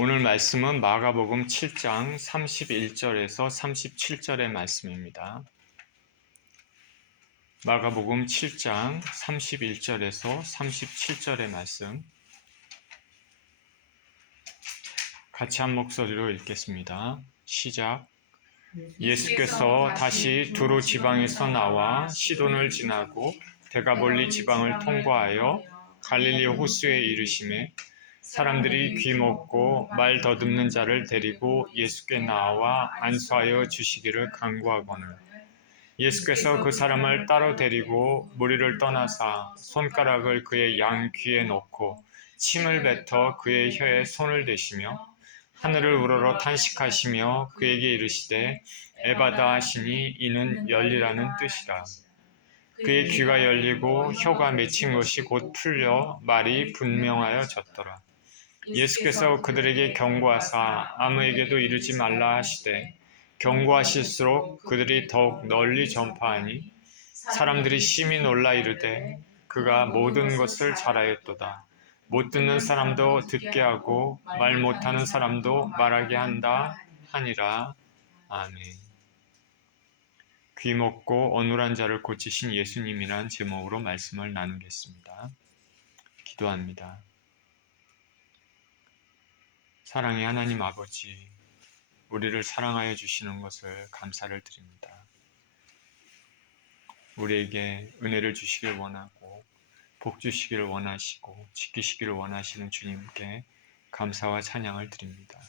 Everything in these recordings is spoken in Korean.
오늘 말씀은 마가복음 7장 31절에서 37절의 말씀입니다. 마가복음 7장 31절에서 37절의 말씀 같이 한 목소리로 읽겠습니다. 시작. 예수께서 다시 두로 지방에서 나와 시돈을 지나고 데가볼리 지방을 통과하여 갈릴리 호수에 이르시매 사람들이 귀 먹고 말 더듬는 자를 데리고 예수께 나와 안수하여 주시기를 간구하거늘 예수께서 그 사람을 따로 데리고 무리를 떠나사 손가락을 그의 양 귀에 놓고 침을 뱉어 그의 혀에 손을 대시며 하늘을 우러러 탄식하시며 그에게 이르시되 에바다 하시니 이는 열리라는 뜻이라. 그의 귀가 열리고 혀가 맺힌 것이 곧 풀려 말이 분명하여졌더라. 예수께서 그들에게 경고하사 아무에게도 이르지 말라 하시되 경고하실수록 그들이 더욱 널리 전파하니 사람들이 심히 놀라 이르되 그가 모든 것을 잘하였도다. 못 듣는 사람도 듣게 하고 말 못하는 사람도 말하게 한다 하니라. 아멘. 귀 먹고 어눌한 자를 고치신 예수님이란 제목으로 말씀을 나누겠습니다. 기도합니다. 사랑의 하나님 아버지, 우리를 사랑하여 주시는 것을 감사를 드립니다. 우리에게 은혜를 주시길 원하고 복 주시기를 원하시고 지키시기를 원하시는 주님께 감사와 찬양을 드립니다.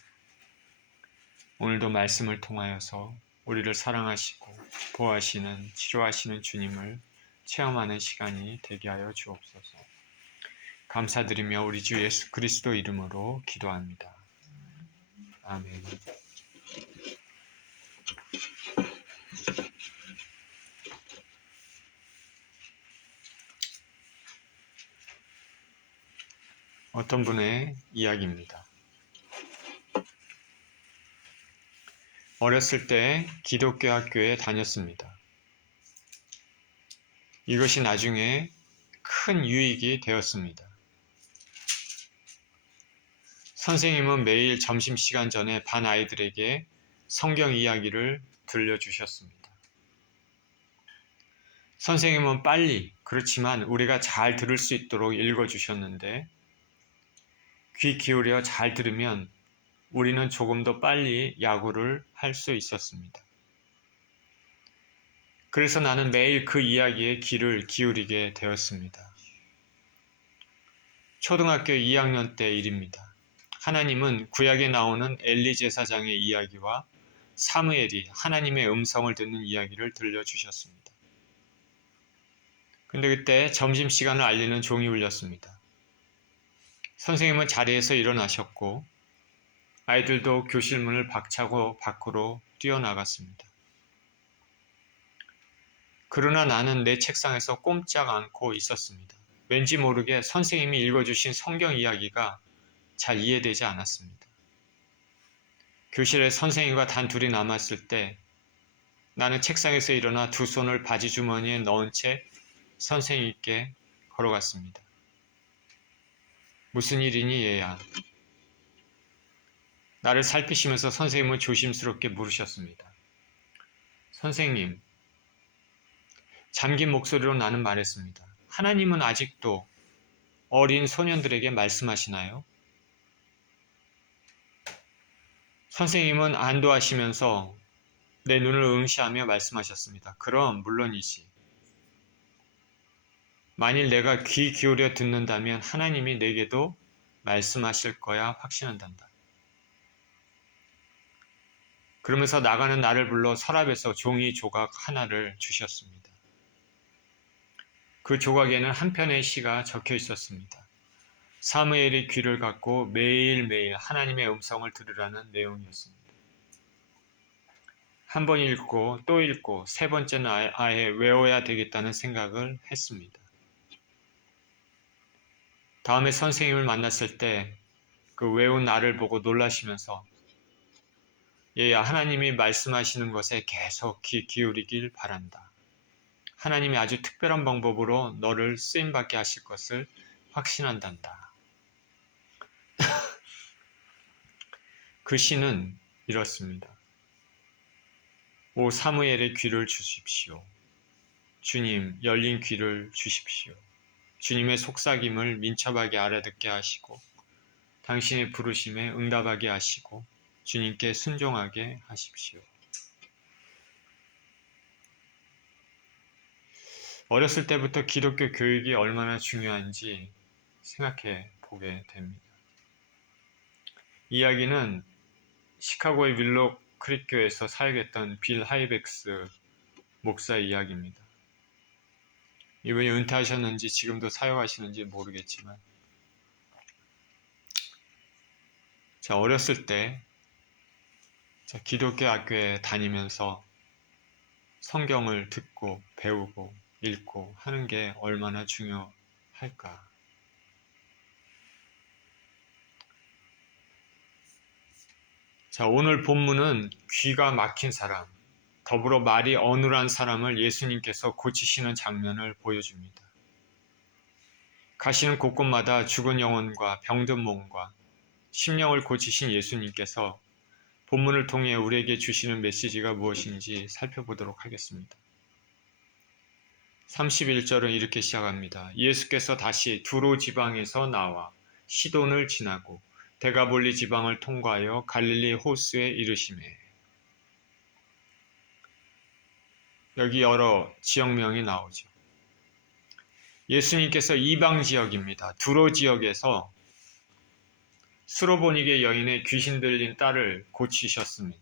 오늘도 말씀을 통하여서 우리를 사랑하시고 보호하시는 치료하시는 주님을 체험하는 시간이 되게 하여 주옵소서. 감사드리며 우리 주 예수 그리스도 이름으로 기도합니다. 아멘. 어떤 분의 이야기입니다. 어렸을 때 기독교 학교에 다녔습니다. 이것이 나중에 큰 유익이 되었습니다. 선생님은 매일 점심시간 전에 반 아이들에게 성경 이야기를 들려주셨습니다. 선생님은 빨리, 그렇지만 우리가 잘 들을 수 있도록 읽어주셨는데 귀 기울여 잘 들으면 우리는 조금 더 빨리 야구를 할 수 있었습니다. 그래서 나는 매일 그 이야기에 귀를 기울이게 되었습니다. 초등학교 2학년 때 일입니다. 하나님은 구약에 나오는 엘리 제사장의 이야기와 사무엘이 하나님의 음성을 듣는 이야기를 들려주셨습니다. 근데 그때 점심시간을 알리는 종이 울렸습니다. 선생님은 자리에서 일어나셨고 아이들도 교실 문을 박차고 밖으로 뛰어나갔습니다. 그러나 나는 내 책상에서 꼼짝 않고 있었습니다. 왠지 모르게 선생님이 읽어주신 성경 이야기가 잘 이해되지 않았습니다. 교실에 선생님과 단 둘이 남았을 때 나는 책상에서 일어나 두 손을 바지 주머니에 넣은 채 선생님께 걸어갔습니다. 무슨 일이니 얘야? 나를 살피시면서 선생님은 조심스럽게 물으셨습니다. 선생님, 잠긴 목소리로 나는 말했습니다. 하나님은 아직도 어린 소년들에게 말씀하시나요? 선생님은 안도하시면서 내 눈을 응시하며 말씀하셨습니다. 그럼 물론이지. 만일 내가 귀 기울여 듣는다면 하나님이 내게도 말씀하실 거야 확신한단다. 그러면서 나가는 나를 불러 서랍에서 종이 조각 하나를 주셨습니다. 그 조각에는 한 편의 시가 적혀 있었습니다. 사무엘이 귀를 갖고 매일매일 하나님의 음성을 들으라는 내용이었습니다. 한 번 읽고 또 읽고 세 번째는 아예 외워야 되겠다는 생각을 했습니다. 다음에 선생님을 만났을 때 그 외운 나를 보고 놀라시면서 얘야, 하나님이 말씀하시는 것에 계속 귀 기울이길 바란다. 하나님이 아주 특별한 방법으로 너를 쓰임받게 하실 것을 확신한단다. 그 시는 이렇습니다. 오 사무엘의 귀를 주십시오. 주님 열린 귀를 주십시오. 주님의 속삭임을 민첩하게 알아듣게 하시고 당신의 부르심에 응답하게 하시고 주님께 순종하게 하십시오. 어렸을 때부터 기독교 교육이 얼마나 중요한지 생각해 보게 됩니다. 이야기는 시카고의 윌로 크릭 교회에서 사역했던 빌 하이벡스 목사의 이야기입니다. 이분이 은퇴하셨는지 지금도 사역하시는지 모르겠지만 어렸을 때 기독교 학교에 다니면서 성경을 듣고 배우고 읽고 하는 게 얼마나 중요할까. 오늘 본문은 귀가 막힌 사람, 더불어 말이 어눌한 사람을 예수님께서 고치시는 장면을 보여줍니다. 가시는 곳곳마다 죽은 영혼과 병든 몸과 심령을 고치신 예수님께서 본문을 통해 우리에게 주시는 메시지가 무엇인지 살펴보도록 하겠습니다. 31절은 이렇게 시작합니다. 예수께서 다시 두로 지방에서 나와 시돈을 지나고 데가볼리 지방을 통과하여 갈릴리 호수에 이르시매. 여기 여러 지역명이 나오죠. 예수님께서 이방 지역입니다. 두로 지역에서 수로보니게 여인의 귀신 들린 딸을 고치셨습니다.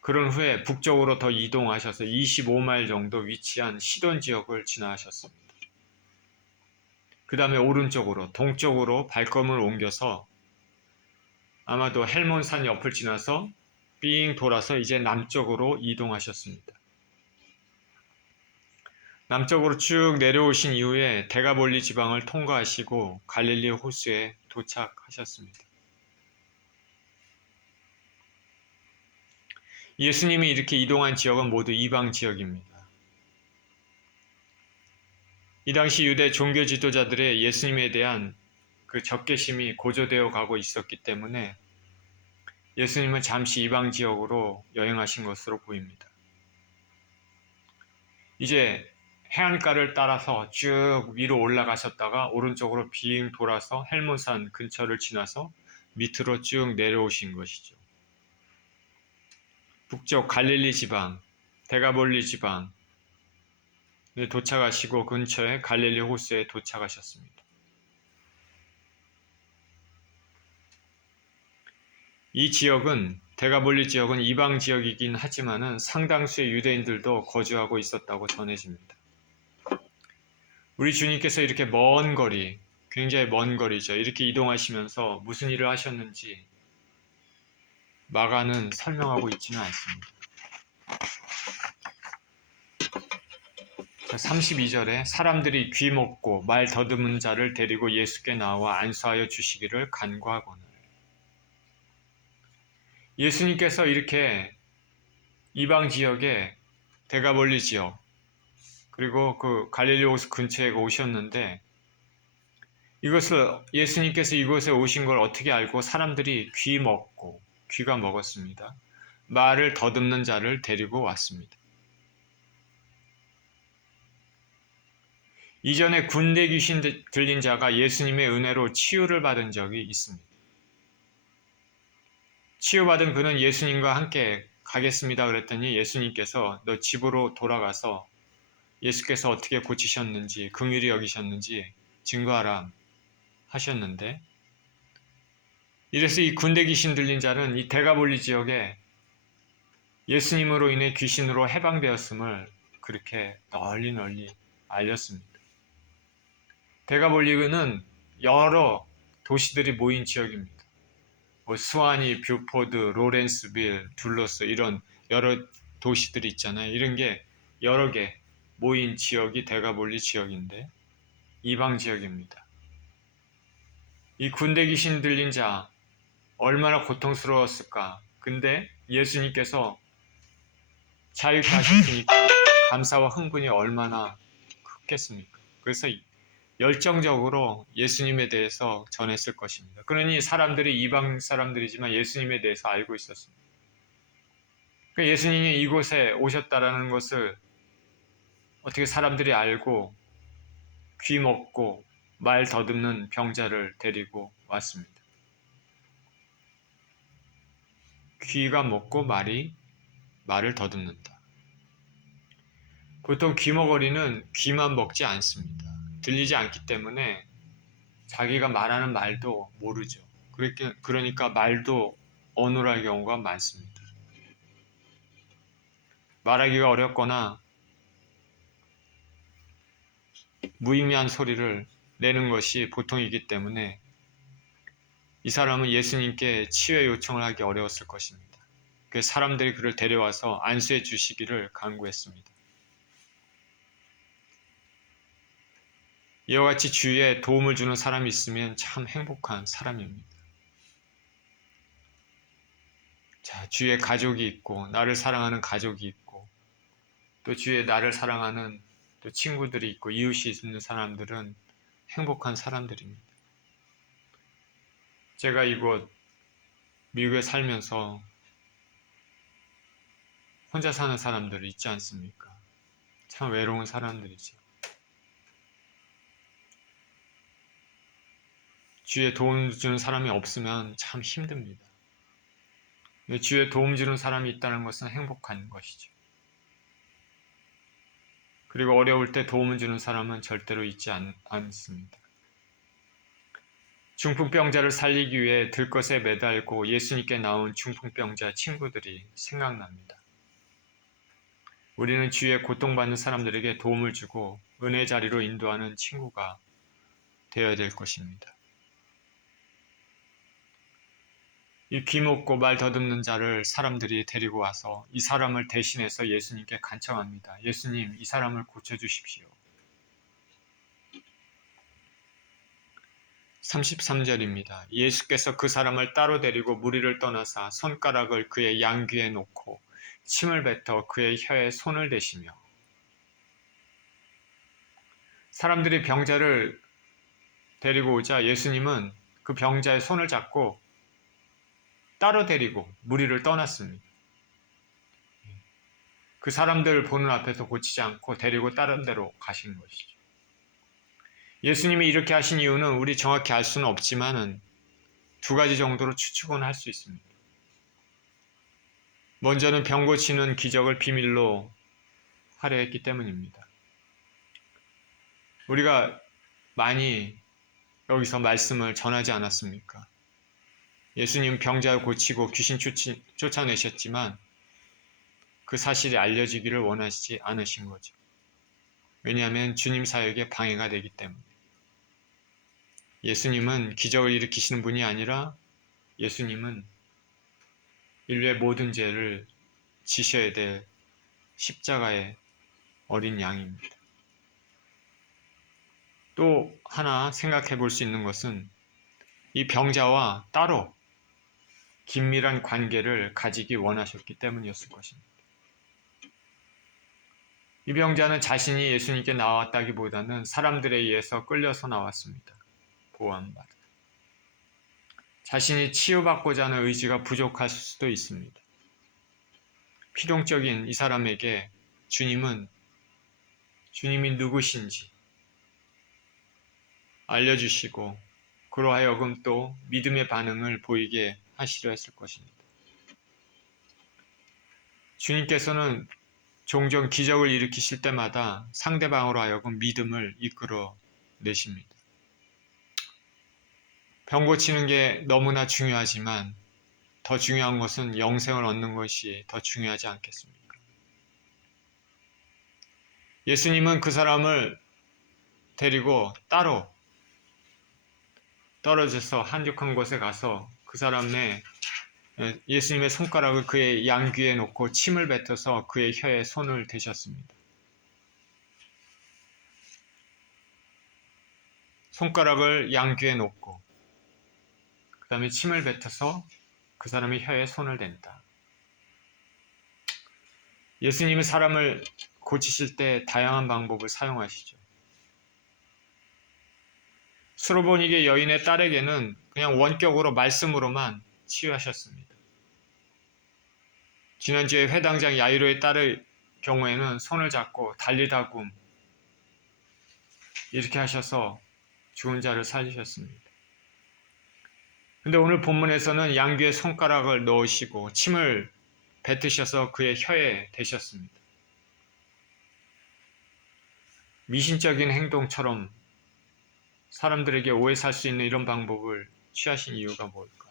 그런 후에 북쪽으로 더 이동하셔서 25마일 정도 위치한 시돈 지역을 지나셨습니다. 그 다음에 오른쪽으로 동쪽으로 발걸음을 옮겨서 아마도 헬몬산 옆을 지나서 삥 돌아서 이제 남쪽으로 이동하셨습니다. 남쪽으로 쭉 내려오신 이후에 데가볼리 지방을 통과하시고 갈릴리 호수에 도착하셨습니다. 예수님이 이렇게 이동한 지역은 모두 이방 지역입니다. 이 당시 유대 종교 지도자들의 예수님에 대한 그 적개심이 고조되어 가고 있었기 때문에 예수님은 잠시 이방 지역으로 여행하신 것으로 보입니다. 이제 해안가를 따라서 쭉 위로 올라가셨다가 오른쪽으로 빙 돌아서 헬몬산 근처를 지나서 밑으로 쭉 내려오신 것이죠. 북쪽 갈릴리 지방, 데가볼리 지방에 도착하시고 근처에 갈릴리 호수에 도착하셨습니다. 이 지역은 데가볼리 지역은 이방 지역이긴 하지만은 상당수의 유대인들도 거주하고 있었다고 전해집니다. 우리 주님께서 이렇게 먼 거리, 굉장히 먼 거리죠. 이렇게 이동하시면서 무슨 일을 하셨는지 마가는 설명하고 있지는 않습니다. 32절에 사람들이 귀 먹고 말 더듬은 자를 데리고 예수께 나와 안수하여 주시기를 간구하거늘. 예수님께서 이렇게 이방 지역에 데가볼리 지역 그리고 그 갈릴리 호수 근처에 오셨는데 이것을 예수님께서 이곳에 오신 걸 어떻게 알고 사람들이 귀가 먹었습니다. 말을 더듬는 자를 데리고 왔습니다. 이전에 군대 귀신 들린 자가 예수님의 은혜로 치유를 받은 적이 있습니다. 치유받은 그는 예수님과 함께 가겠습니다 그랬더니 예수님께서 너 집으로 돌아가서 예수께서 어떻게 고치셨는지 긍휼히 여기셨는지 증거하라 하셨는데 이래서 이 군대 귀신 들린 자는 이 데가볼리 지역에 예수님으로 인해 귀신으로 해방되었음을 그렇게 널리 알렸습니다. 데가볼리는 여러 도시들이 모인 지역입니다. 스와니, 뷰포드, 로렌스빌, 둘러스 이런 여러 도시들이 있잖아요. 이런 게 여러 개 모인 지역이 데가볼리 지역인데 이방 지역입니다. 이 군대 귀신 들린 자 얼마나 고통스러웠을까. 근데 예수님께서 자유케 하셨으니까 감사와 흥분이 얼마나 크겠습니까. 그래서 열정적으로 예수님에 대해서 전했을 것입니다. 그러니 사람들이 이방 사람들이지만 예수님에 대해서 알고 있었습니다. 그러니까 예수님이 이곳에 오셨다라는 것을 어떻게 사람들이 알고 귀 먹고 말 더듬는 병자를 데리고 왔습니다. 귀가 먹고 말을 더듬는다. 보통 귀머거리는 귀만 먹지 않습니다. 들리지 않기 때문에 자기가 말하는 말도 모르죠. 그러니까 말도 어눌할 경우가 많습니다. 말하기가 어렵거나 무의미한 소리를 내는 것이 보통이기 때문에 이 사람은 예수님께 치유 요청을 하기 어려웠을 것입니다. 그래서 사람들이 그를 데려와서 안수해 주시기를 간구했습니다. 이와 같이 주위에 도움을 주는 사람이 있으면 참 행복한 사람입니다. 자, 주위에 가족이 있고 나를 사랑하는 가족이 있고 또 주위에 나를 사랑하는 또 친구들이 있고 이웃이 있는 사람들은 행복한 사람들입니다. 제가 이곳 미국에 살면서 혼자 사는 사람들 있지 않습니까? 참 외로운 사람들이죠. 주위에 도움 주는 사람이 없으면 참 힘듭니다. 주위에 도움 주는 사람이 있다는 것은 행복한 것이죠. 그리고 어려울 때 도움을 주는 사람은 절대로 있지 않습니다. 중풍병자를 살리기 위해 들것에 매달고 예수님께 나온 중풍병자 친구들이 생각납니다. 우리는 주위에 고통받는 사람들에게 도움을 주고 은혜 자리로 인도하는 친구가 되어야 될 것입니다. 이 귀 먹고 말 더듬는 자를 사람들이 데리고 와서 이 사람을 대신해서 예수님께 간청합니다. 예수님, 이 사람을 고쳐주십시오. 33절입니다. 예수께서 그 사람을 따로 데리고 무리를 떠나사 손가락을 그의 양귀에 놓고 침을 뱉어 그의 혀에 손을 대시며 사람들이 병자를 데리고 오자 예수님은 그 병자의 손을 잡고 따로 데리고 무리를 떠났습니다. 그 사람들 보는 앞에서 고치지 않고 데리고 다른 데로 가신 것이죠. 예수님이 이렇게 하신 이유는 우리 정확히 알 수는 없지만은 두 가지 정도로 추측은 할 수 있습니다. 먼저는 병 고치는 기적을 비밀로 하려 했기 때문입니다. 우리가 많이 여기서 말씀을 전하지 않았습니까? 예수님 병자를 고치고 귀신 쫓아내셨지만 그 사실이 알려지기를 원하시지 않으신 거죠. 왜냐하면 주님 사역에 방해가 되기 때문에. 예수님은 기적을 일으키시는 분이 아니라 예수님은 인류의 모든 죄를 지셔야 될 십자가의 어린 양입니다. 또 하나 생각해 볼 수 있는 것은 이 병자와 따로 긴밀한 관계를 가지기 원하셨기 때문이었을 것입니다. 이 병자는 자신이 예수님께 나왔다기보다는 사람들에 의해서 끌려서 나왔습니다. 보호받아. 자신이 치유받고자 하는 의지가 부족할 수도 있습니다. 필용적인 이 사람에게 주님이 누구신지 알려주시고 그로 하여금 또 믿음의 반응을 보이게 하시려 했을 것입니다. 주님께서는 종종 기적을 일으키실 때마다 상대방으로 하여금 믿음을 이끌어 내십니다. 병 고치는 게 너무나 중요하지만 더 중요한 것은 영생을 얻는 것이 더 중요하지 않겠습니까? 예수님은 그 사람을 데리고 따로 떨어져서 한적한 곳에 가서 그 사람의 예수님의 손가락을 그의 양귀에 놓고 침을 뱉어서 그의 혀에 손을 대셨습니다. 손가락을 양귀에 놓고 그 다음에 침을 뱉어서 그 사람의 혀에 손을 댄다. 예수님이 사람을 고치실 때 다양한 방법을 사용하시죠. 수로보니게 여인의 딸에게는 그냥 원격으로 말씀으로만 치유하셨습니다. 지난주에 회당장 야이로의 딸의 경우에는 손을 잡고 달리다굼 이렇게 하셔서 죽은 자를 살리셨습니다. 근데 오늘 본문에서는 양귀에 손가락을 넣으시고 침을 뱉으셔서 그의 혀에 대셨습니다. 미신적인 행동처럼 사람들에게 오해 살 수 있는 이런 방법을 취하신 이유가 뭘까?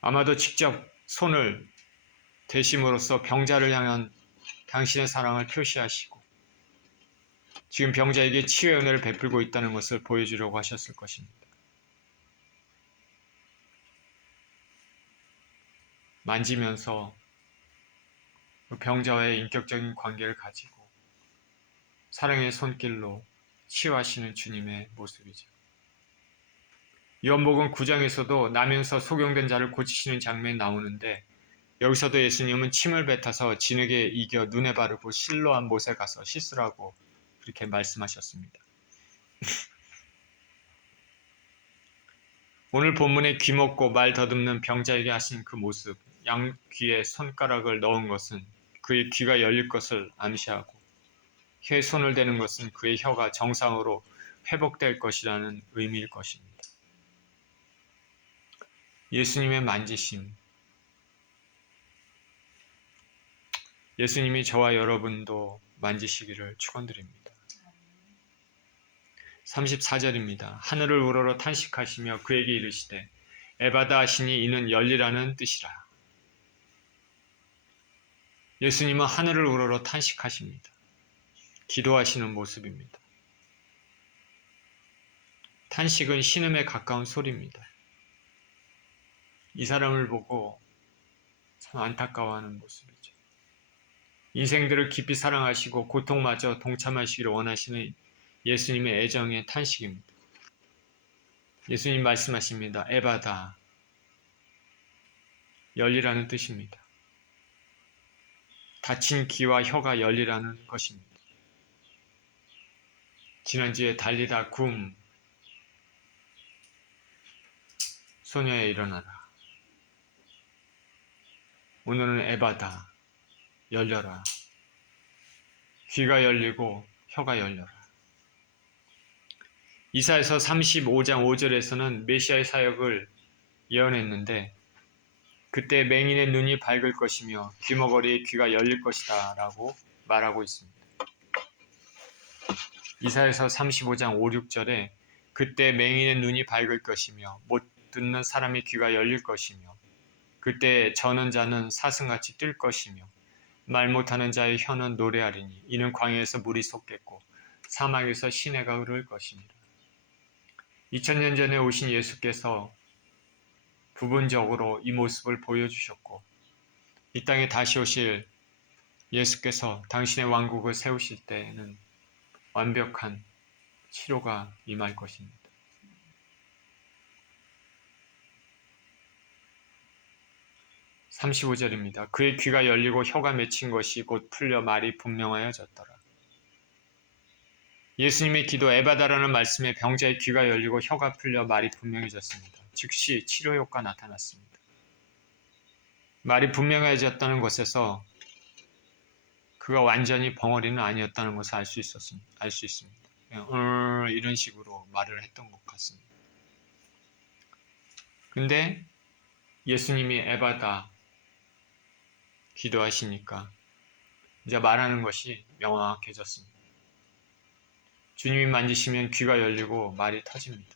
아마도 직접 손을 대심으로써 병자를 향한 당신의 사랑을 표시하시고 지금 병자에게 치유의 은혜를 베풀고 있다는 것을 보여주려고 하셨을 것입니다. 만지면서 그 병자와의 인격적인 관계를 가지고 사랑의 손길로 치유하시는 주님의 모습이죠. 요한복음 9장에서도 나면서 소경된 자를 고치시는 장면이 나오는데 여기서도 예수님은 침을 뱉어서 진흙에 이겨 눈에 바르고 실로암 못에 가서 씻으라고 그렇게 말씀하셨습니다. 오늘 본문에 귀먹고 말 더듬는 병자에게 하신 그 모습, 양귀에 손가락을 넣은 것은 그의 귀가 열릴 것을 암시하고 혀에 손을 대는 것은 그의 혀가 정상으로 회복될 것이라는 의미일 것입니다. 예수님의 만지심, 예수님이 저와 여러분도 만지시기를 축원드립니다. 34절입니다. 하늘을 우러러 탄식하시며 그에게 이르시되 에바다 하시니 이는 열리라는 뜻이라. 예수님은 하늘을 우러러 탄식하십니다. 기도하시는 모습입니다. 탄식은 신음에 가까운 소리입니다. 이 사람을 보고 참 안타까워하는 모습이죠. 인생들을 깊이 사랑하시고 고통마저 동참하시기를 원하시는 예수님의 애정의 탄식입니다. 예수님 말씀하십니다. 에바다, 열리라는 뜻입니다. 닫힌 귀와 혀가 열리라는 것입니다. 지난주에 달리다 굼, 소녀야 일어나라. 오늘은 에바다, 열려라. 귀가 열리고 혀가 열려라. 이사야서 35장 5절에서는 메시아의 사역을 예언했는데 그때 맹인의 눈이 밝을 것이며 귀머거리의 귀가 열릴 것이다 라고 말하고 있습니다. 이사야서 35장 5, 6절에 그때 맹인의 눈이 밝을 것이며 못 듣는 사람의 귀가 열릴 것이며 그때 저는 자는 사슴같이 뛸 것이며 말 못하는 자의 혀는 노래하리니 이는 광야에서 물이 솟겠고 사막에서 시내가 흐를 것입니다. 2000년 전에 오신 예수께서 부분적으로 이 모습을 보여주셨고 이 땅에 다시 오실 예수께서 당신의 왕국을 세우실 때에는 완벽한 치료가 임할 것입니다. (35절입니다) 그의 귀가 열리고 혀가 맺힌 것이 곧 풀려 말이 분명하여졌더라. 예수님의 기도 에바다라는 말씀에 병자의 귀가 열리고 혀가 풀려 말이 분명해졌습니다. 즉시 치료 효과 나타났습니다. 말이 분명해졌다는 것에서 그가 완전히 벙어리는 아니었다는 것을 알 수 있습니다. 그냥 이런 식으로 말을 했던 것 같습니다. 근데 예수님이 에바다 기도하시니까 이제 말하는 것이 명확해졌습니다. 주님이 만지시면 귀가 열리고 말이 터집니다.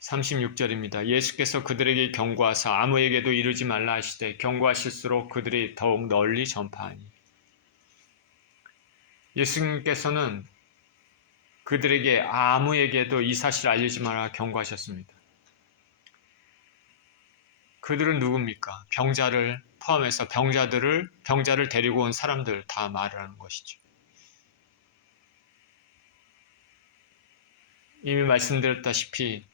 36절입니다. 예수께서 그들에게 경고하사 아무에게도 이르지 말라 하시되 경고하실수록 그들이 더욱 널리 전파하니. 예수님께서는 그들에게 아무에게도 이 사실을 알리지 마라 경고하셨습니다. 그들은 누굽니까? 병자를 포함해서 병자를 데리고 온 사람들 다 말하는 것이죠. 이미 말씀드렸다시피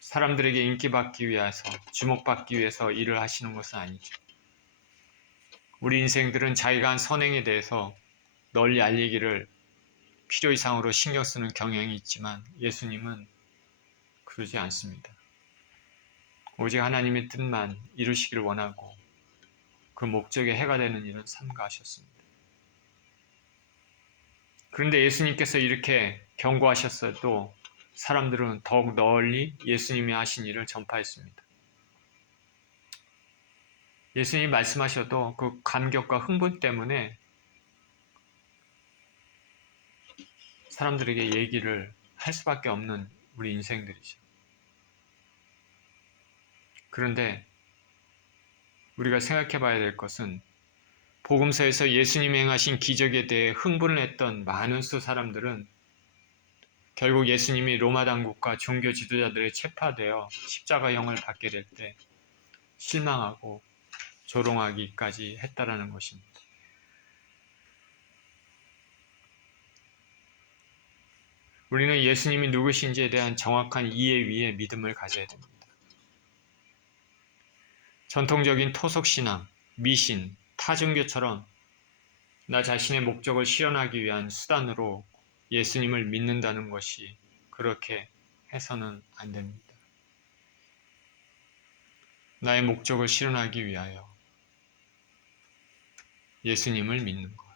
사람들에게 인기받기 위해서, 주목받기 위해서 일을 하시는 것은 아니죠. 우리 인생들은 자기가 한 선행에 대해서 널리 알리기를 필요 이상으로 신경 쓰는 경향이 있지만 예수님은 그러지 않습니다. 오직 하나님의 뜻만 이루시기를 원하고 그 목적에 해가 되는 일은 삼가하셨습니다. 그런데 예수님께서 이렇게 경고하셨어도 사람들은 더욱 널리 예수님이 하신 일을 전파했습니다. 예수님이 말씀하셔도 그 감격과 흥분 때문에 사람들에게 얘기를 할 수밖에 없는 우리 인생들이죠. 그런데 우리가 생각해 봐야 될 것은 복음서에서 예수님이 행하신 기적에 대해 흥분을 했던 많은 수 사람들은 결국 예수님이 로마 당국과 종교 지도자들에 체포되어 십자가형을 받게 될 때 실망하고 조롱하기까지 했다라는 것입니다. 우리는 예수님이 누구신지에 대한 정확한 이해 위에 믿음을 가져야 됩니다. 전통적인 토속신앙, 미신, 타종교처럼 나 자신의 목적을 실현하기 위한 수단으로 예수님을 믿는다는 것이 그렇게 해서는 안 됩니다. 나의 목적을 실현하기 위하여 예수님을 믿는 것.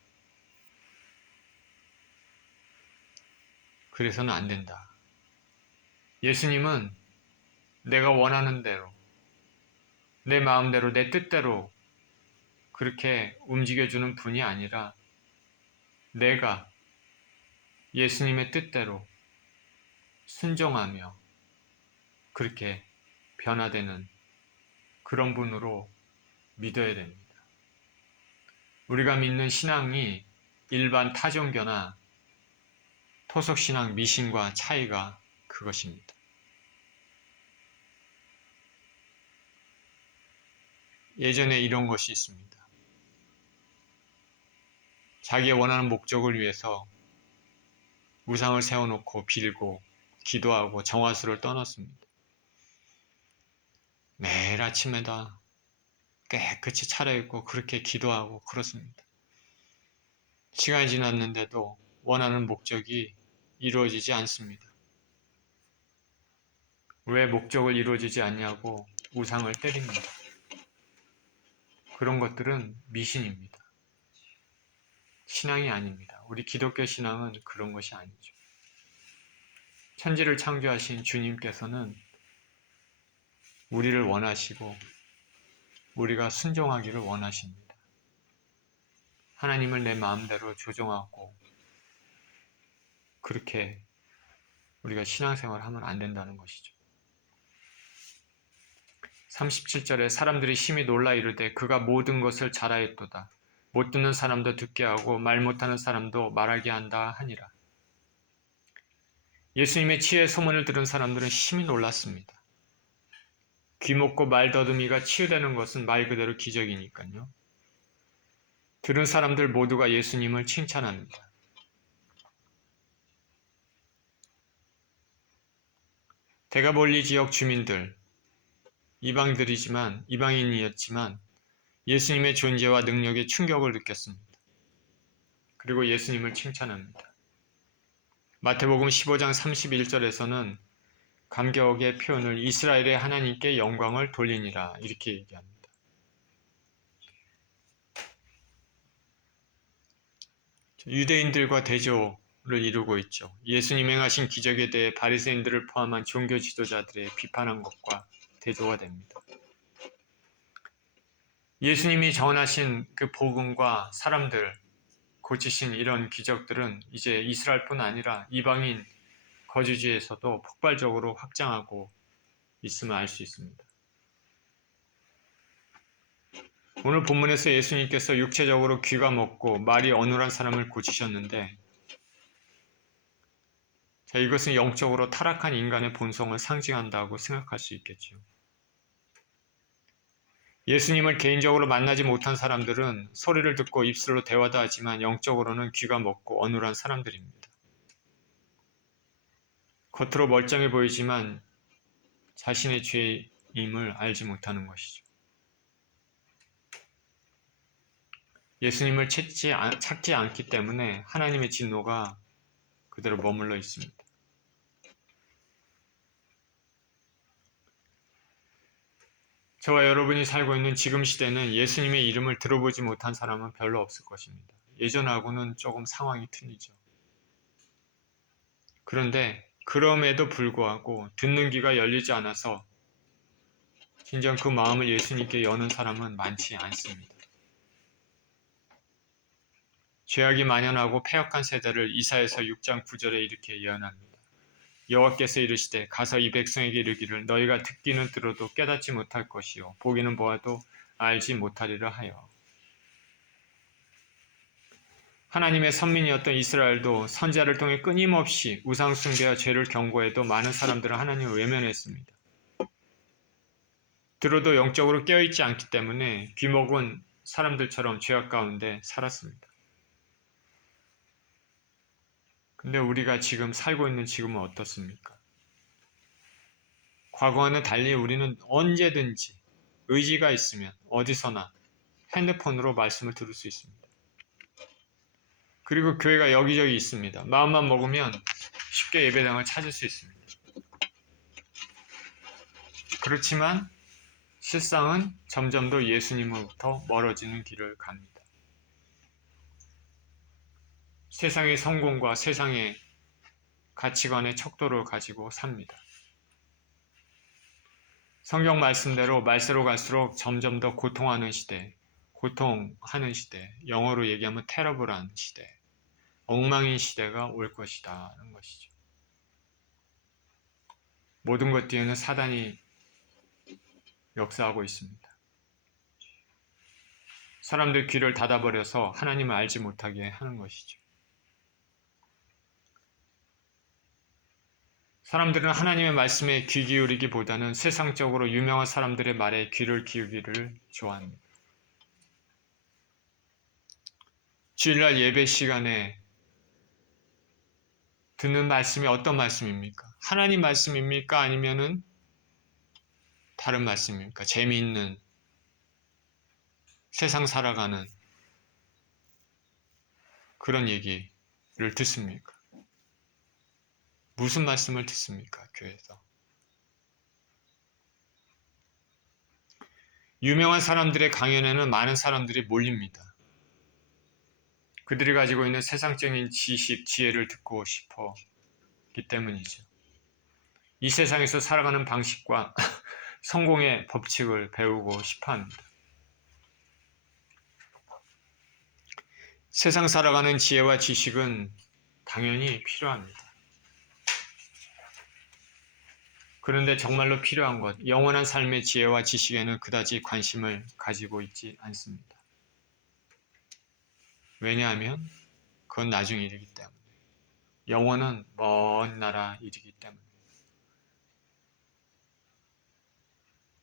그래서는 안 된다. 예수님은 내가 원하는 대로, 내 마음대로, 내 뜻대로 그렇게 움직여주는 분이 아니라 내가 예수님의 뜻대로 순종하며 그렇게 변화되는 그런 분으로 믿어야 됩니다. 우리가 믿는 신앙이 일반 타종교나 토속신앙 미신과 차이가 그것입니다. 예전에 이런 것이 있습니다. 자기의 원하는 목적을 위해서 우상을 세워놓고 빌고 기도하고 정화수를 떠났습니다. 매일 아침마다 깨끗이 차려입고 그렇게 기도하고 그렇습니다. 시간이 지났는데도 원하는 목적이 이루어지지 않습니다. 왜 목적을 이루어지지 않냐고 우상을 때립니다. 그런 것들은 미신입니다. 신앙이 아닙니다. 우리 기독교 신앙은 그런 것이 아니죠. 천지를 창조하신 주님께서는 우리를 원하시고 우리가 순종하기를 원하십니다. 하나님을 내 마음대로 조종하고 그렇게 우리가 신앙생활을 하면 안 된다는 것이죠. 37절에 사람들이 심히 놀라 이르되 그가 모든 것을 잘하였도다. 못 듣는 사람도 듣게 하고 말 못하는 사람도 말하게 한다 하니라. 예수님의 치유의 소문을 들은 사람들은 심히 놀랐습니다. 귀 먹고 말 더듬이가 치유되는 것은 말 그대로 기적이니까요. 들은 사람들 모두가 예수님을 칭찬합니다. 대가볼리 지역 주민들, 이방인이었지만 예수님의 존재와 능력에 충격을 느꼈습니다. 그리고 예수님을 칭찬합니다. 마태복음 15장 31절에서는 감격의 표현을 이스라엘의 하나님께 영광을 돌리니라 이렇게 얘기합니다. 유대인들과 대조를 이루고 있죠. 예수님 행하신 기적에 대해 바리새인들을 포함한 종교 지도자들의 비판한 것과 대조가 됩니다. 예수님이 전하신 그 복음과 사람들 고치신 이런 기적들은 이제 이스라엘뿐 아니라 이방인 거주지에서도 폭발적으로 확장하고 있음을 알 수 있습니다. 오늘 본문에서 예수님께서 육체적으로 귀가 먹고 말이 어눌한 사람을 고치셨는데 이것은 영적으로 타락한 인간의 본성을 상징한다고 생각할 수 있겠죠. 예수님을 개인적으로 만나지 못한 사람들은 소리를 듣고 입술로 대화도 하지만 영적으로는 귀가 먹고 어눌한 사람들입니다. 겉으로 멀쩡해 보이지만 자신의 죄임을 알지 못하는 것이죠. 예수님을 찾지 않기 때문에 하나님의 진노가 그대로 머물러 있습니다. 저와 여러분이 살고 있는 지금 시대는 예수님의 이름을 들어보지 못한 사람은 별로 없을 것입니다. 예전하고는 조금 상황이 틀리죠. 그런데 그럼에도 불구하고 듣는 귀가 열리지 않아서 진정 그 마음을 예수님께 여는 사람은 많지 않습니다. 죄악이 만연하고 패역한 세대를 이사야서 6장 9절에 이렇게 예언합니다. 여호와께서 이르시되 가서 이 백성에게 이르기를 너희가 듣기는 들어도 깨닫지 못할 것이요 보기는 보아도 알지 못하리라 하여. 하나님의 선민이었던 이스라엘도 선지자를 통해 끊임없이 우상 숭배와 죄를 경고해도 많은 사람들은 하나님을 외면했습니다. 들어도 영적으로 깨어있지 않기 때문에 귀먹은 사람들처럼 죄악 가운데 살았습니다. 근데 우리가 지금 살고 있는 지금은 어떻습니까? 과거와는 달리 우리는 언제든지 의지가 있으면 어디서나 핸드폰으로 말씀을 들을 수 있습니다. 그리고 교회가 여기저기 있습니다. 마음만 먹으면 쉽게 예배당을 찾을 수 있습니다. 그렇지만 실상은 점점 더 예수님으로부터 멀어지는 길을 갑니다. 세상의 성공과 세상의 가치관의 척도를 가지고 삽니다. 성경 말씀대로 말세로 갈수록 점점 더 고통하는 시대, 영어로 얘기하면 테러블한 시대, 엉망인 시대가 올 것이다는 것이죠. 모든 것 뒤에는 사단이 역사하고 있습니다. 사람들 귀를 닫아버려서 하나님을 알지 못하게 하는 것이죠. 사람들은 하나님의 말씀에 귀 기울이기보다는 세상적으로 유명한 사람들의 말에 귀를 기울이기를 좋아합니다. 주일날 예배 시간에 듣는 말씀이 어떤 말씀입니까? 하나님 말씀입니까? 아니면은 다른 말씀입니까? 재미있는 세상 살아가는 그런 얘기를 듣습니까? 무슨 말씀을 듣습니까? 교회에서. 유명한 사람들의 강연에는 많은 사람들이 몰립니다. 그들이 가지고 있는 세상적인 지식, 지혜를 듣고 싶었기 때문이죠. 이 세상에서 살아가는 방식과 성공의 법칙을 배우고 싶어 합니다. 세상 살아가는 지혜와 지식은 당연히 필요합니다. 그런데 정말로 필요한 것, 영원한 삶의 지혜와 지식에는 그다지 관심을 가지고 있지 않습니다. 왜냐하면 그건 나중 일이기 때문에. 영원은 먼 나라 일이기 때문에.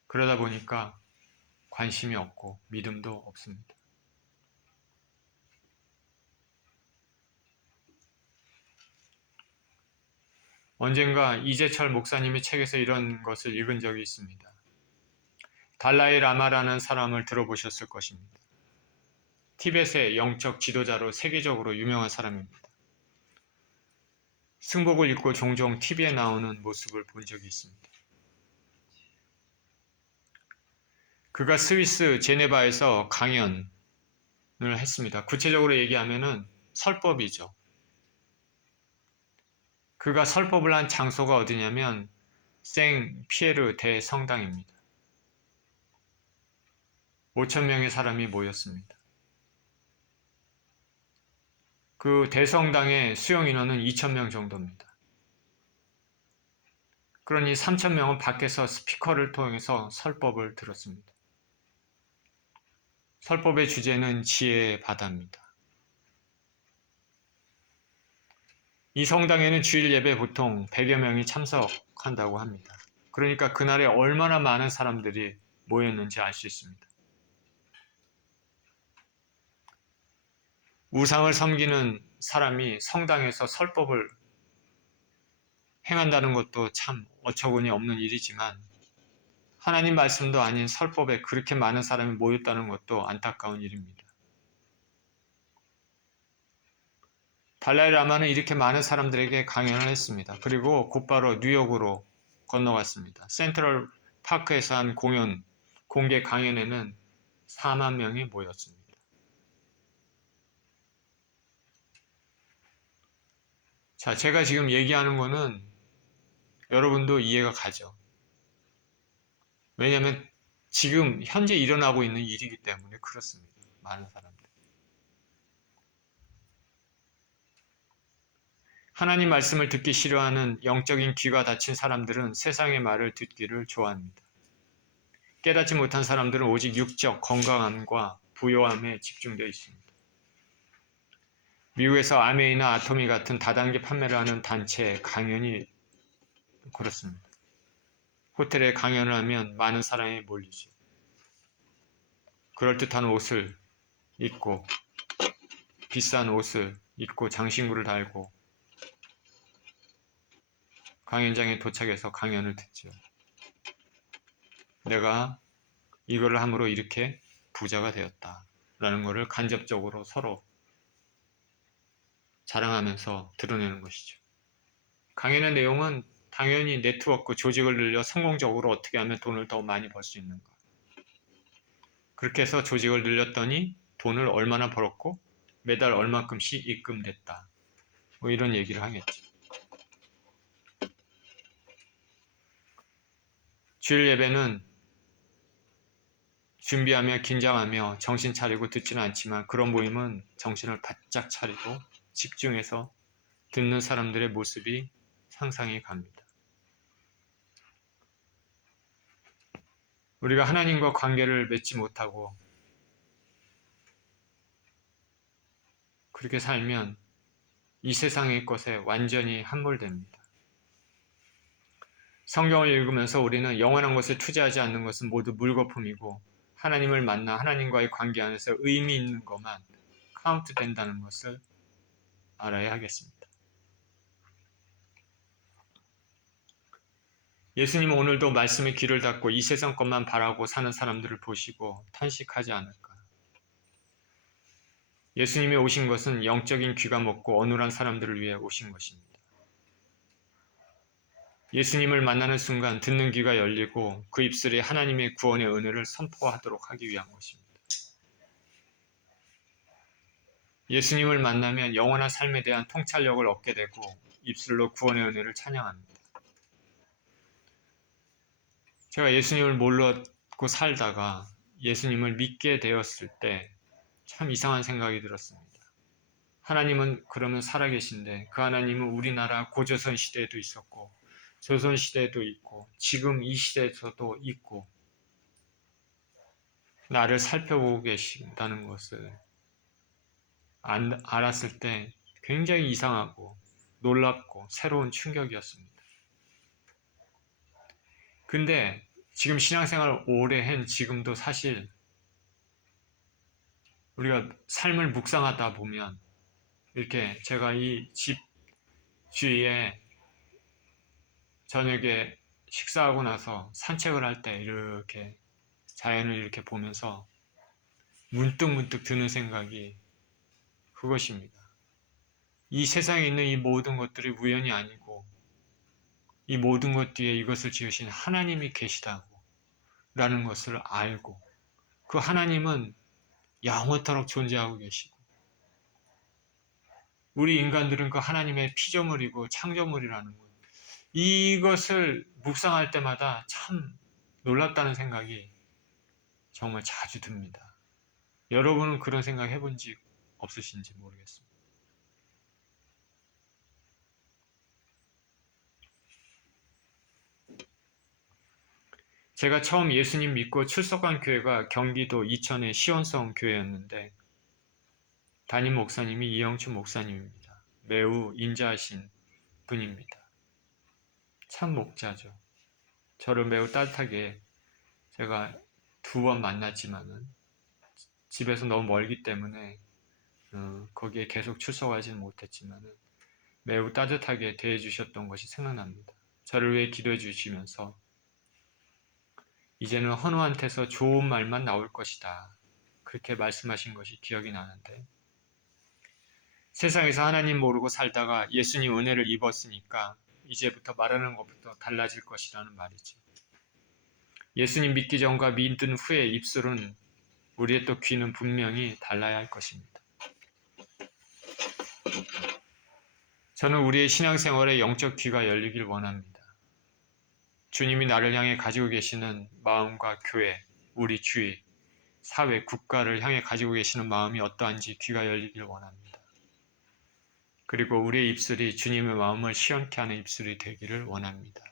그러다 보니까 관심이 없고 믿음도 없습니다. 언젠가 이재철 목사님의 책에서 이런 것을 읽은 적이 있습니다. 달라이 라마라는 사람을 들어보셨을 것입니다. 티벳의 영적 지도자로 세계적으로 유명한 사람입니다. 승복을 입고 종종 TV에 나오는 모습을 본 적이 있습니다. 그가 스위스 제네바에서 강연을 했습니다. 구체적으로 얘기하면은 설법이죠. 그가 설법을 한 장소가 어디냐면 생 피에르 대성당입니다. 5,000명의 사람이 모였습니다. 그 대성당의 수용 인원은 2,000명 정도입니다. 그러니 3,000명은 밖에서 스피커를 통해서 설법을 들었습니다. 설법의 주제는 지혜의 바다입니다. 이 성당에는 주일 예배 보통 100여 명이 참석한다고 합니다. 그러니까 그날에 얼마나 많은 사람들이 모였는지 알 수 있습니다. 우상을 섬기는 사람이 성당에서 설법을 행한다는 것도 참 어처구니 없는 일이지만 하나님 말씀도 아닌 설법에 그렇게 많은 사람이 모였다는 것도 안타까운 일입니다. 달라이라마는 이렇게 많은 사람들에게 강연을 했습니다. 그리고 곧바로 뉴욕으로 건너갔습니다. 센트럴 파크에서 한 공개 강연에는 4만 명이 모였습니다. 자, 제가 지금 얘기하는 거는 여러분도 이해가 가죠. 왜냐하면 지금 현재 일어나고 있는 일이기 때문에 그렇습니다. 많은 사람들. 하나님 말씀을 듣기 싫어하는 영적인 귀가 닫힌 사람들은 세상의 말을 듣기를 좋아합니다. 깨닫지 못한 사람들은 오직 육적 건강함과 부요함에 집중되어 있습니다. 미국에서 아메이나 아토미 같은 다단계 판매를 하는 단체 강연이 그렇습니다. 호텔에 강연을 하면 많은 사람이 몰리죠. 그럴듯한 옷을 입고 비싼 옷을 입고 장신구를 달고 강연장에 도착해서 강연을 듣죠. 내가 이거를 함으로 이렇게 부자가 되었다 라는 것을 간접적으로 서로 자랑하면서 드러내는 것이죠. 강연의 내용은 당연히 네트워크, 조직을 늘려 성공적으로 어떻게 하면 돈을 더 많이 벌 수 있는가. 그렇게 해서 조직을 늘렸더니 돈을 얼마나 벌었고 매달 얼마큼씩 입금됐다. 뭐 이런 얘기를 하겠죠. 주일 예배는 준비하며 긴장하며 정신 차리고 듣지는 않지만 그런 모임은 정신을 바짝 차리고 집중해서 듣는 사람들의 모습이 상상이 갑니다. 우리가 하나님과 관계를 맺지 못하고 그렇게 살면 이 세상의 것에 완전히 함몰됩니다. 성경을 읽으면서 우리는 영원한 것에 투자하지 않는 것은 모두 물거품이고 하나님을 만나 하나님과의 관계 안에서 의미 있는 것만 카운트 된다는 것을 알아야 하겠습니다. 예수님은 오늘도 말씀의 귀를 닫고 이 세상 것만 바라고 사는 사람들을 보시고 탄식하지 않을까. 예수님이 오신 것은 영적인 귀가 먹고 어눌한 사람들을 위해 오신 것입니다. 예수님을 만나는 순간 듣는 귀가 열리고 그 입술에 하나님의 구원의 은혜를 선포하도록 하기 위한 것입니다. 예수님을 만나면 영원한 삶에 대한 통찰력을 얻게 되고 입술로 구원의 은혜를 찬양합니다. 제가 예수님을 몰랐고 살다가 예수님을 믿게 되었을 때 참 이상한 생각이 들었습니다. 하나님은 그러면 살아계신데 그 하나님은 우리나라 고조선 시대에도 있었고 조선 시대에도 있고 지금 이 시대에서도 있고 나를 살펴보고 계신다는 것을 알았을 때 굉장히 이상하고 놀랍고 새로운 충격이었습니다. 근데 지금 신앙생활을 오래 한 지금도 사실 우리가 삶을 묵상하다 보면 이렇게 제가 이 집 주위에 저녁에 식사하고 나서 산책을 할 때 이렇게 자연을 이렇게 보면서 문득 드는 생각이 그것입니다. 이 세상에 있는 이 모든 것들이 우연이 아니고 이 모든 것 뒤에 이것을 지으신 하나님이 계시다고 라는 것을 알고 그 하나님은 영원토록 존재하고 계시고 우리 인간들은 그 하나님의 피조물이고 창조물이라는 것 이것을 묵상할 때마다 참 놀랍다는 생각이 정말 자주 듭니다. 여러분은 그런 생각 해본 적 없으신지 모르겠습니다. 제가 처음 예수님 믿고 출석한 교회가 경기도 이천의 시원성 교회였는데 담임 목사님이 이영춘 목사님입니다. 매우 인자하신 분입니다. 참 목자죠. 저를 매우 따뜻하게 제가 2번 만났지만은 집에서 너무 멀기 때문에 거기에 계속 출석하지는 못했지만은 매우 따뜻하게 대해주셨던 것이 생각납니다. 저를 위해 기도해 주시면서 이제는 헌우한테서 좋은 말만 나올 것이다. 그렇게 말씀하신 것이 기억이 나는데 세상에서 하나님 모르고 살다가 예수님 은혜를 입었으니까 이제부터 말하는 것부터 달라질 것이라는 말이죠. 예수님 믿기 전과 믿은 후의 입술은, 우리의 또 귀는 분명히 달라야 할 것입니다. 저는 우리의 신앙생활에 영적 귀가 열리길 원합니다. 주님이 나를 향해 가지고 계시는 마음과 교회, 우리 주위, 사회, 국가를 향해 가지고 계시는 마음이 어떠한지 귀가 열리길 원합니다. 그리고 우리의 입술이 주님의 마음을 시원케 하는 입술이 되기를 원합니다.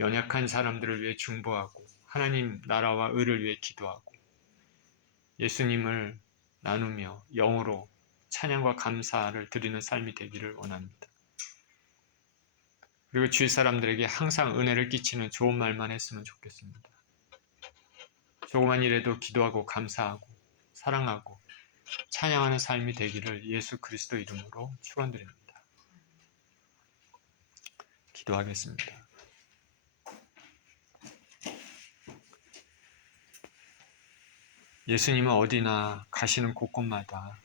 연약한 사람들을 위해 중보하고 하나님 나라와 의를 위해 기도하고 예수님을 나누며 영으로 찬양과 감사를 드리는 삶이 되기를 원합니다. 그리고 주위 사람들에게 항상 은혜를 끼치는 좋은 말만 했으면 좋겠습니다. 조그만 일에도 기도하고 감사하고 사랑하고 찬양하는 삶이 되기를 예수 그리스도 이름으로 축원드립니다. 기도하겠습니다. 예수님은 어디나 가시는 곳곳마다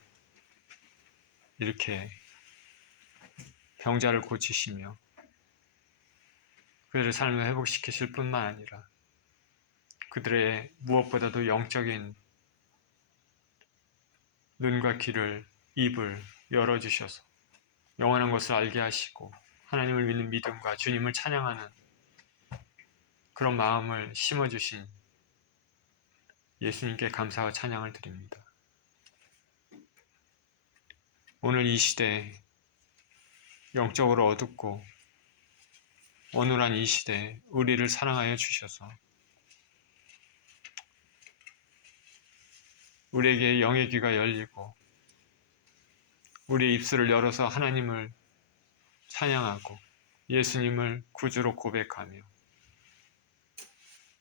이렇게 병자를 고치시며 그들의 삶을 회복시키실 뿐만 아니라 그들의 무엇보다도 영적인 눈과 귀를, 입을 열어주셔서 영원한 것을 알게 하시고 하나님을 믿는 믿음과 주님을 찬양하는 그런 마음을 심어주신 예수님께 감사와 찬양을 드립니다. 오늘 이 시대에 영적으로 어둡고 어눌한 이 시대에 우리를 사랑하여 주셔서 우리에게 영의 귀가 열리고 우리의 입술을 열어서 하나님을 찬양하고 예수님을 구주로 고백하며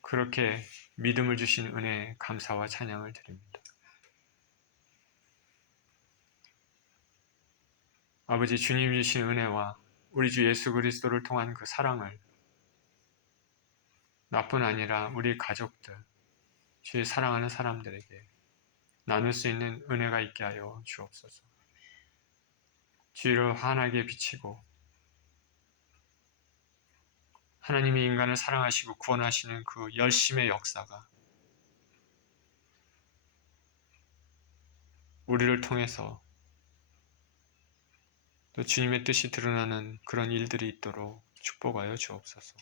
그렇게 믿음을 주신 은혜에 감사와 찬양을 드립니다. 아버지, 주님 주신 은혜와 우리 주 예수 그리스도를 통한 그 사랑을 나뿐 아니라 우리 가족들, 주의 사랑하는 사람들에게 나눌 수 있는 은혜가 있게 하여 주옵소서. 주의를 환하게 비치고 하나님이 인간을 사랑하시고 구원하시는 그 열심의 역사가 우리를 통해서 또 주님의 뜻이 드러나는 그런 일들이 있도록 축복하여 주옵소서.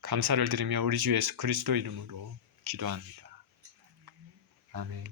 감사를 드리며 우리 주 예수 그리스도 이름으로 기도합니다. 아멘.